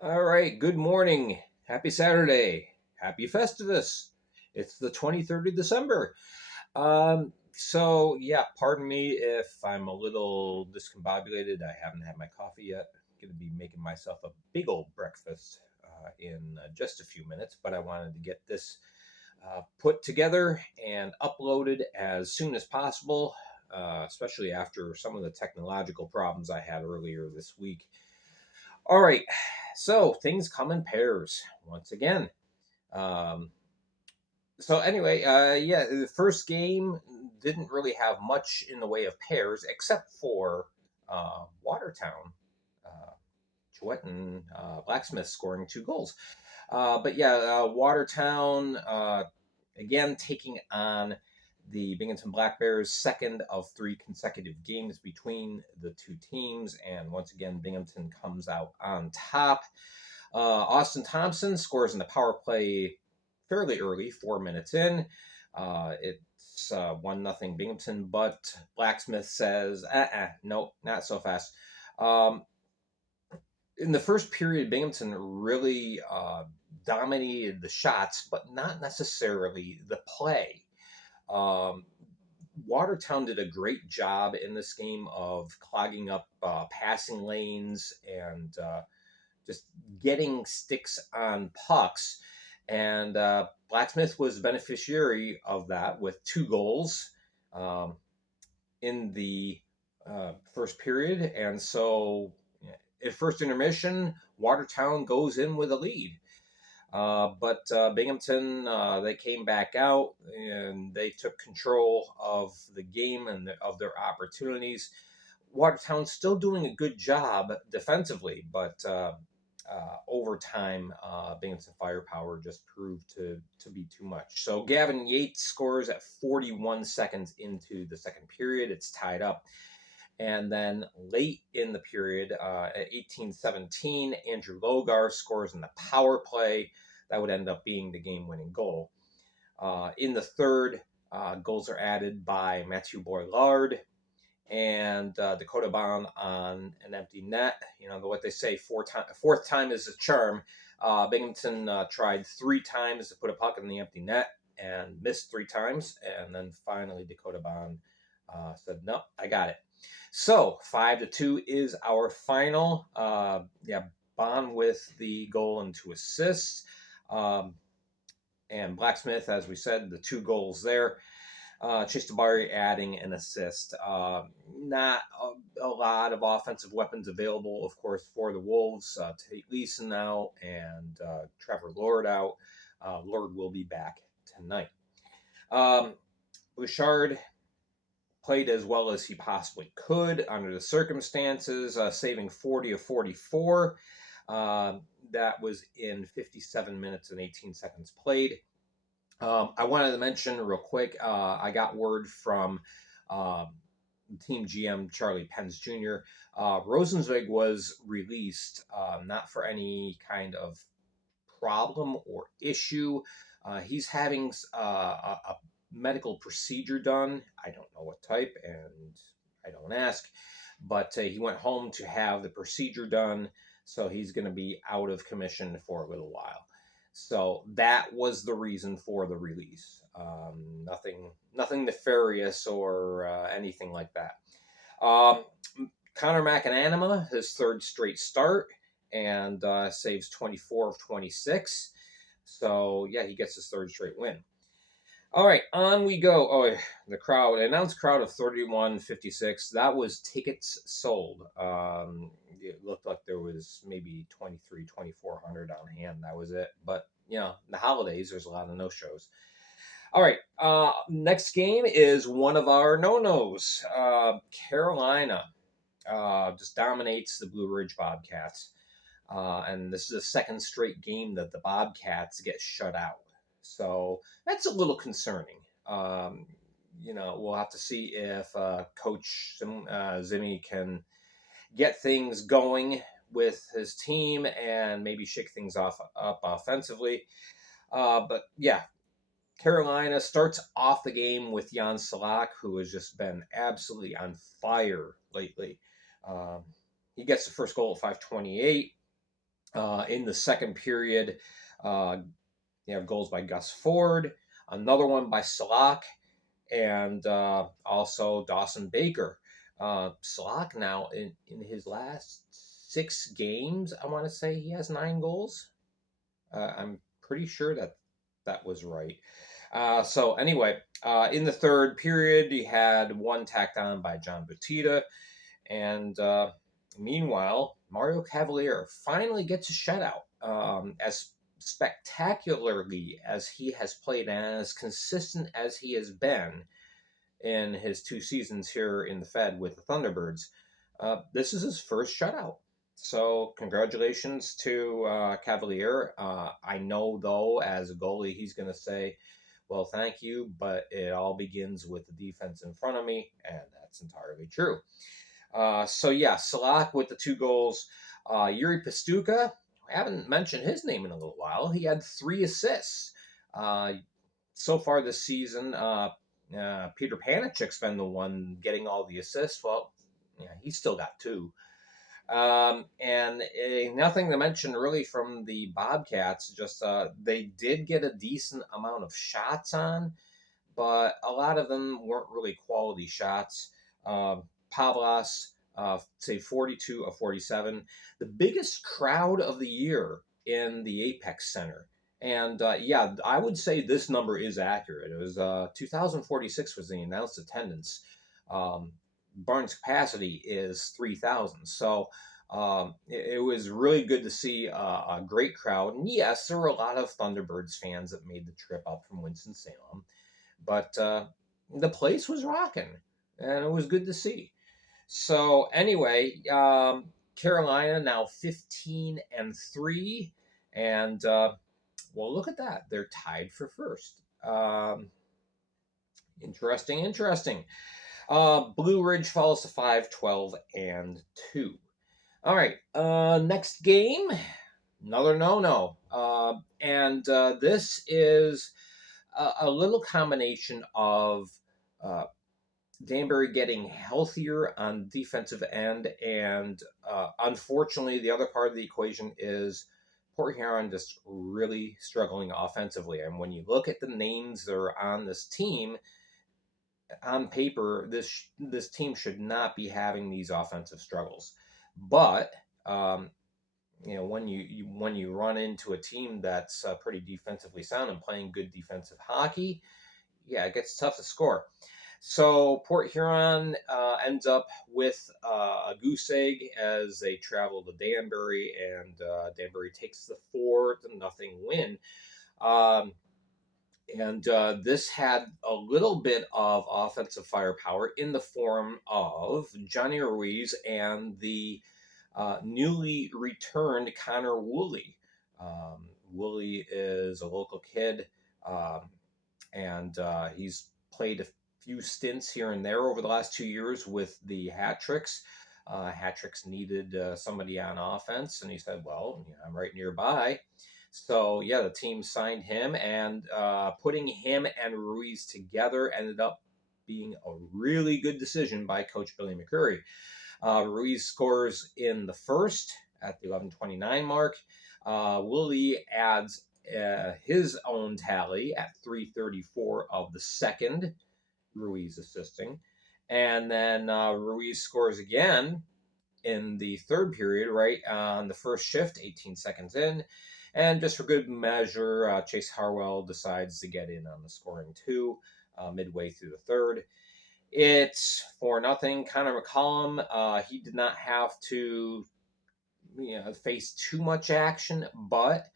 All right, good morning. Happy Saturday. Happy Festivus. It's the 23rd of December. So pardon me if I'm a little discombobulated. I haven't had my coffee yet. Going to be making myself a big old breakfast in just a few minutes, but I wanted to get this put together and uploaded as soon as possible, especially after some of the technological problems I had earlier this week. All right, so things come in pairs once again. Um, so anyway, the first game didn't really have much in the way of pairs except for Watertown, uh, Chouette and Blacksmith scoring 2 goals. Watertown again taking on the Binghamton Black Bears, second of 3 consecutive games between the two teams, and once again Binghamton comes out on top. Austin Thompson scores in the power play fairly early, 4 minutes in. It's 1-0 Binghamton, but Blacksmith says, nope, not so fast. Um, in the first period, Binghamton really dominated the shots, but not necessarily the play. Um, Watertown did a great job in this game of clogging up passing lanes and just getting sticks on pucks. And Blacksmith was the beneficiary of that with 2 goals um, in the first period. And so at first intermission, Watertown goes in with a lead. But Binghamton, they came back out and they took control of the game and of their opportunities. Watertown's still doing a good job defensively, but over time, Binghamton firepower just proved to be too much. So Gavin Yates scores at 41 seconds into the second period. It's tied up. And then late in the period, at 18-17, Andrew Logar scores in the power play. That would end up being the game-winning goal. In the third, goals are added by Matthew Boylard and Dakota Bond on an empty net. You know what they say: fourth time is a charm. Binghamton tried 3 times to put a puck in the empty net and missed 3 times, and then finally Dakota Bond said, "No, I got it." So 5-2 is our final. Bond with the goal and 2 assists. Um, and Blacksmith, as we said, the 2 goals there. Chase Tabari adding an assist. Not a lot of offensive weapons available, of course, for the Wolves. Tate Leeson out and Trevor Lord out. Lord will be back tonight. Bouchard played as well as he possibly could under the circumstances, saving 40 of 44. That was in 57 minutes and 18 seconds played. I wanted to mention real quick, I got word from team GM Charlie Pence Jr. Rosenzweig was released not for any kind of problem or issue. He's having a medical procedure done. I don't know what type, and I don't ask, but he went home to have the procedure done, so he's going to be out of commission for a little while. So that was the reason for the release. Nothing nefarious or anything like that. Um, Connor McAnanima, his third straight start, and saves 24 of 26. So yeah, he gets his third straight win. All right, on we go. Oh, the crowd, announced crowd of 3156. That was tickets sold. It looked like there was maybe 2,400 on hand. That was it. But, the holidays, there's a lot of no-shows. All right, next game is one of our no-nos. Carolina just dominates the Blue Ridge Bobcats. And this is the second straight game that the Bobcats get shut out. So that's a little concerning. We'll have to see if Coach Zimmy can get things going with his team and maybe shake things up offensively. But yeah, Carolina starts off the game with Jan Salak, who has just been absolutely on fire lately. He gets the first goal at 5:28. In the second period, uh, you have goals by Gus Ford, another one by Salak, and also Dawson Baker. Salak now in his last 6 games, I want to say he has 9 goals. I'm pretty sure that that was right. So anyway, in the third period, he had one tacked on by John Batista, and meanwhile, Mario Cavalier finally gets a shutout. As spectacularly as he has played and as consistent as he has been in his 2 seasons here in the Fed with the Thunderbirds, this is his first shutout. So congratulations to Cavalier. I know, though, as a goalie, he's going to say, well, thank you, but it all begins with the defense in front of me, and that's entirely true. So yeah, Salak with the 2 goals. Yuri Pastuka, I haven't mentioned his name in a little while. He had 3 assists. So far this season, Peter Panicek's been the one getting all the assists. Well, yeah, he's still got 2. And nothing to mention really from the Bobcats. Just they did get a decent amount of shots on, but a lot of them weren't really quality shots. Pavlas, say 42 of 47, the biggest crowd of the year in the Apex Center. And yeah, I would say this number is accurate. It was 2,046 was the announced attendance. Barn's capacity is 3,000. So it was really good to see a great crowd. And yes, there were a lot of Thunderbirds fans that made the trip up from Winston-Salem. But the place was rocking, and it was good to see. So anyway, Carolina now 15-3, and well, look at that, they're tied for first. Interesting. Blue Ridge falls to 5-12-2. All right, next game, another no-no, and this is a little combination of Danbury getting healthier on defensive end, and unfortunately, the other part of the equation is Port Huron just really struggling offensively. And when you look at the names that are on this team, on paper, this team should not be having these offensive struggles. But when you run into a team that's pretty defensively sound and playing good defensive hockey, yeah, it gets tough to score. So Port Huron ends up with a goose egg as they travel to Danbury, and Danbury takes the 4-0 win. And this had a little bit of offensive firepower in the form of Johnny Ruiz and the newly returned Connor Woolley. Woolley is a local kid, and he's played a few stints here and there over the last 2 years with the Hat Tricks. Hat Tricks needed somebody on offense, and he said, well, I'm right nearby. So, yeah, the team signed him, and putting him and Ruiz together ended up being a really good decision by Coach Billy McCurry. Ruiz scores in the first at the 11:29 mark. Woolley adds his own tally at 3:34 of the second, Ruiz assisting. And then Ruiz scores again in the third period, right on the first shift, 18 seconds in. And just for good measure, Chase Harwell decides to get in on the scoring too, midway through the third. It's 4-0. Connor McCollum, he did not have to face too much action, but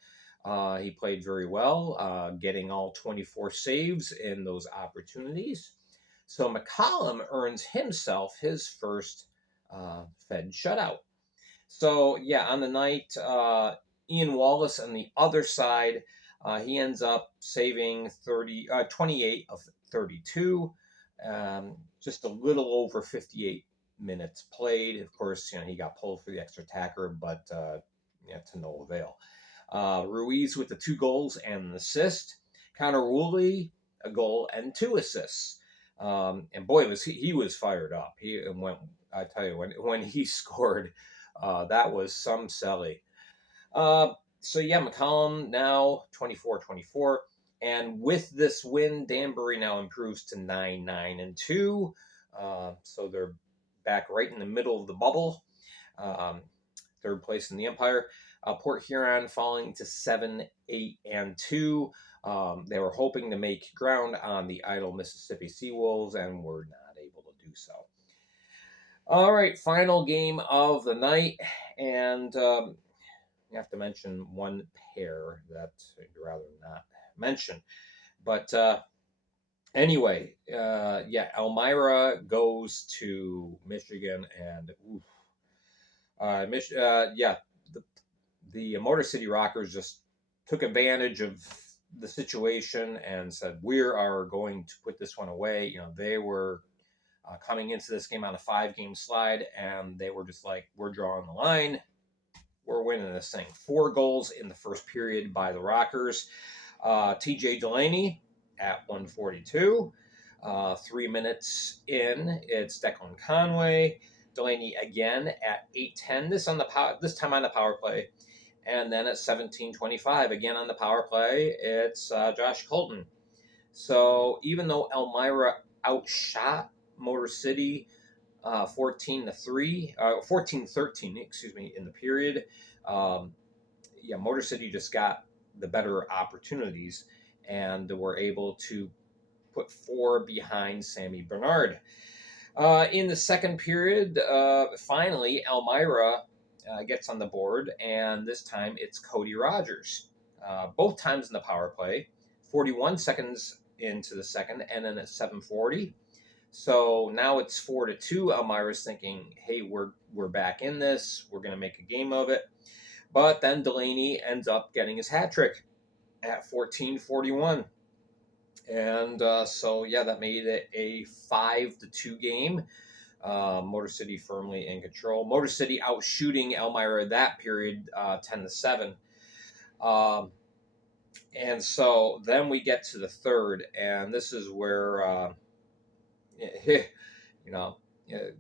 he played very well, getting all 24 saves in those opportunities. So McCollum earns himself his first Fed shutout. So, yeah, on the night, Ian Wallace on the other side, he ends up saving 28 of 32, just a little over 58 minutes played. Of course, he got pulled for the extra attacker, but to no avail. Ruiz with the 2 goals and an assist. Connor Woolley, a goal and 2 assists. And boy, he was fired up. I tell you, when he scored, that was some selly. So yeah, McCollum now 24-24. And with this win, Danbury now improves to 9-9-2. So they're back right in the middle of the bubble. Third place in the Empire. Port Huron falling to 7-8-2. They were hoping to make ground on the idle Mississippi Seawolves and were not able to do so. All right, final game of the night, and you have to mention one pair that I'd rather not mention. But anyway, yeah, Elmira goes to Michigan, and yeah, the Motor City Rockers just took advantage of the situation and said, we are going to put this one away. You know, they were coming into this game on a 5-game slide, and they were just like, we're drawing the line. We're winning this thing. 4 goals in the first period by the Rockers. TJ Delaney at 142. 3 minutes in, it's Declan Conway. Delaney again at 8:10. This time on the power play. And then at 17:25, again on the power play, it's Josh Colton. So even though Elmira outshot Motor City 14-13, excuse me, in the period, yeah, Motor City just got the better opportunities and were able to put 4 behind Sammy Bernard. In the second period, finally, Elmira gets on the board, and this time it's Cody Rogers. Both times in the power play, 41 seconds into the second, and then at 7:40. So now it's 4-2. Elmira's thinking, hey, we're back in this. We're going to make a game of it. But then Delaney ends up getting his hat trick at 14:41. And so, yeah, that made it a 5-2 game. Motor City firmly in control. Motor City outshooting Elmira that period 10-7. And so then we get to the third, and this is where you know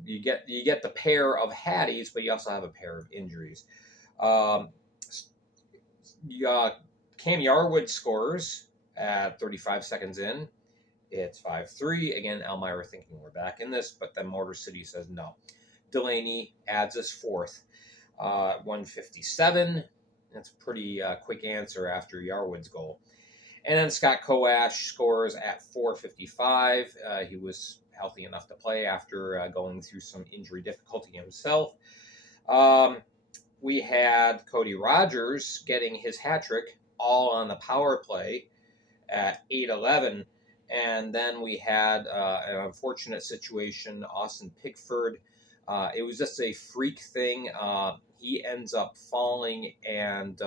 you get the pair of hatties, but you also have a pair of injuries. Cam Yarwood scores at 35 seconds in. It's 5-3. Again, Elmira thinking we're back in this, but then Motor City says no. Delaney adds his fourth. 157. That's a pretty quick answer after Yarwood's goal. And then Scott Koash scores at 4:55. He was healthy enough to play after going through some injury difficulty himself. We had Cody Rogers getting his hat trick all on the power play at 8:11. And then we had an unfortunate situation, Austin Pickford. It was just a freak thing. He ends up falling, and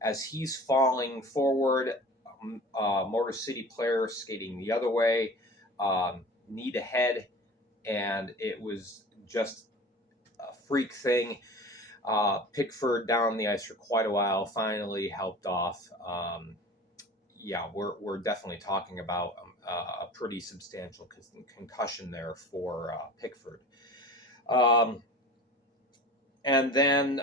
as he's falling forward, Motor City player skating the other way, knee to head, and it was just a freak thing. Pickford down the ice for quite a while, finally helped off. Yeah, we're definitely talking about a pretty substantial concussion there for Pickford. And then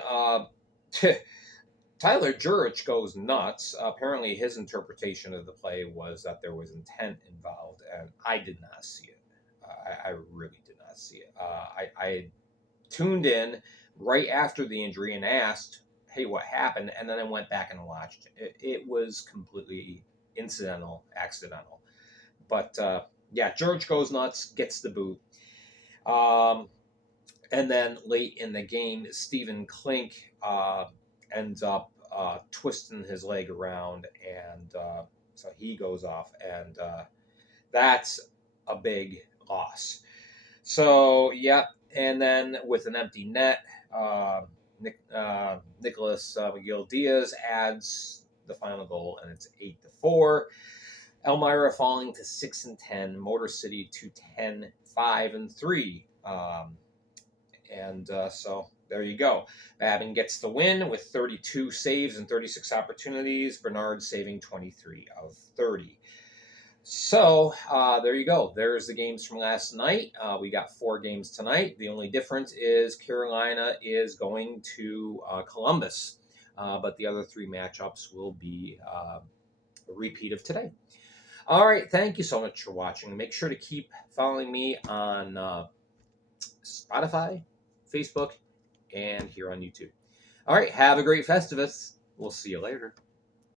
Tyler Jurich goes nuts. Apparently, his interpretation of the play was that there was intent involved, and I did not see it. I really did not see it. I tuned in right after the injury and asked, hey, what happened? And then I went back and watched. It was completely incidental, accidental. But yeah, George goes nuts, gets the boot. And then late in the game, Stephen Klink ends up twisting his leg around, and so he goes off, and that's a big loss. So, yeah, and then with an empty net, Nicholas Miguel Diaz adds the final goal, and it's 8-4. Elmira falling to 6-10. Motor City to 10-5-3. So there you go. Babin gets the win with 32 saves and 36 opportunities. Bernard saving 23 of 30. So there you go. There's the games from last night. We got 4 games tonight. The only difference is Carolina is going to Columbus but the other 3 matchups will be a repeat of today. All right, thank you so much for watching. Make sure to keep following me on Spotify, Facebook, and here on YouTube. All right, have a great Festivus. We'll see you later.